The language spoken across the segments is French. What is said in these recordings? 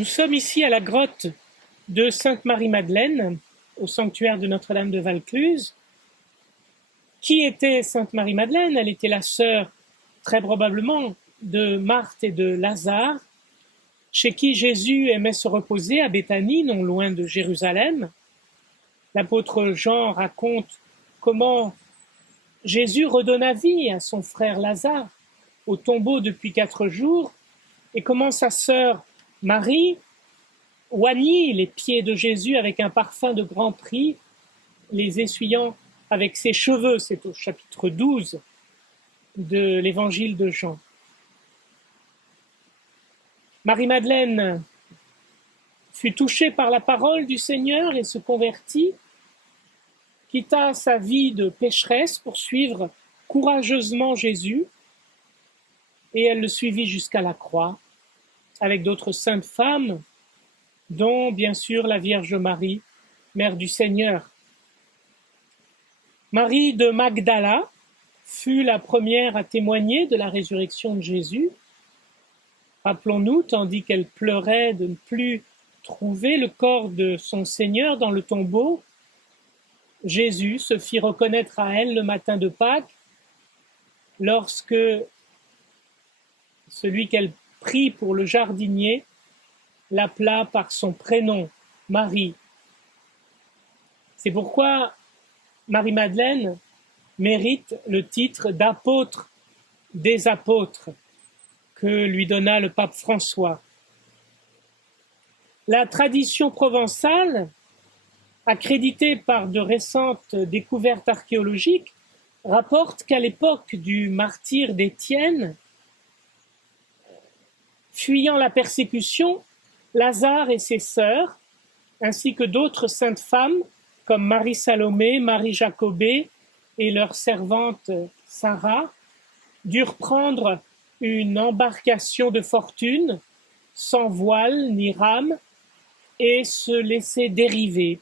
Nous sommes ici à la grotte de Sainte-Marie-Madeleine, au sanctuaire de Notre-Dame de Valcluse. Qui était Sainte-Marie-Madeleine? Elle était la sœur, très probablement, de Marthe et de Lazare, chez qui Jésus aimait se reposer à Béthanie, non loin de Jérusalem. L'apôtre Jean raconte comment Jésus redonna vie à son frère Lazare au tombeau depuis 4 jours et comment sa sœur Marie oignit les pieds de Jésus avec un parfum de grand prix, les essuyant avec ses cheveux. C'est au chapitre 12 de l'évangile de Jean. Marie-Madeleine fut touchée par la parole du Seigneur et se convertit, quitta sa vie de pécheresse pour suivre courageusement Jésus, et elle le suivit jusqu'à la croix, avec d'autres saintes femmes, dont bien sûr la Vierge Marie, Mère du Seigneur. Marie de Magdala fut la première à témoigner de la résurrection de Jésus. Rappelons-nous, tandis qu'elle pleurait de ne plus trouver le corps de son Seigneur dans le tombeau, Jésus se fit reconnaître à elle le matin de Pâques, lorsque celui qu'elle prit pour le jardinier l'appela par son prénom, Marie. C'est pourquoi Marie-Madeleine mérite le titre d'apôtre des apôtres que lui donna le pape François. La tradition provençale, accréditée par de récentes découvertes archéologiques, rapporte qu'à l'époque du martyre d'Étienne, fuyant la persécution, Lazare et ses sœurs, ainsi que d'autres saintes femmes comme Marie Salomé, Marie Jacobée et leur servante Sarah, durent prendre une embarcation de fortune, sans voile ni rame, et se laisser dériver.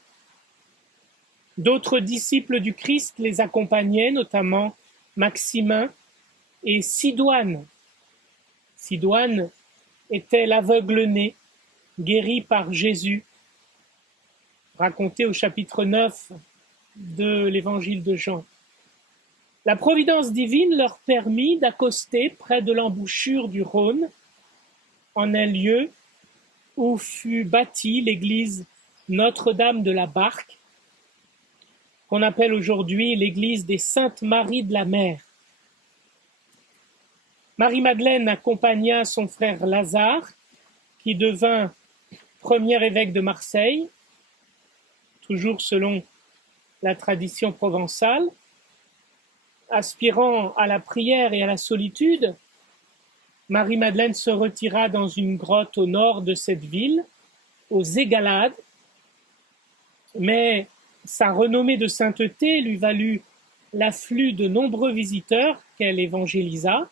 D'autres disciples du Christ les accompagnaient, notamment Maximin et Sidoine. Sidoine était l'aveugle-né, guéri par Jésus, raconté au chapitre 9 de l'évangile de Jean. La providence divine leur permit d'accoster près de l'embouchure du Rhône, en un lieu où fut bâtie l'église Notre-Dame de la Barque, qu'on appelle aujourd'hui l'église des Saintes Maries de la Mer. Marie-Madeleine accompagna son frère Lazare, qui devint premier évêque de Marseille, toujours selon la tradition provençale. Aspirant à la prière et à la solitude, Marie-Madeleine se retira dans une grotte au nord de cette ville, aux Égalades, mais sa renommée de sainteté lui valut l'afflux de nombreux visiteurs qu'elle évangélisa.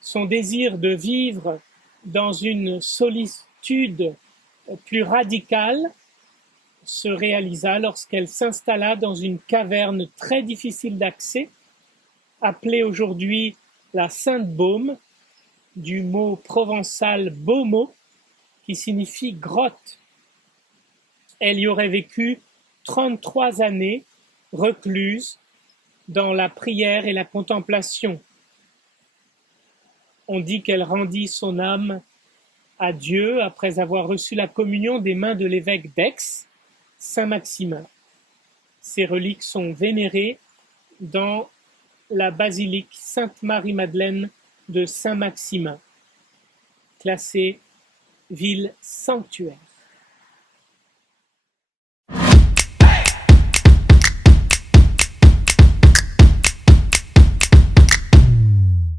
Son désir de vivre dans une solitude plus radicale se réalisa lorsqu'elle s'installa dans une caverne très difficile d'accès, appelée aujourd'hui la Sainte-Baume, du mot provençal baumo, qui signifie grotte. Elle y aurait vécu 33 années, recluse dans la prière et la contemplation. On dit qu'elle rendit son âme à Dieu après avoir reçu la communion des mains de l'évêque d'Aix, Saint Maximin. Ses reliques sont vénérées dans la basilique Sainte-Marie-Madeleine de Saint-Maximin, classée ville sanctuaire.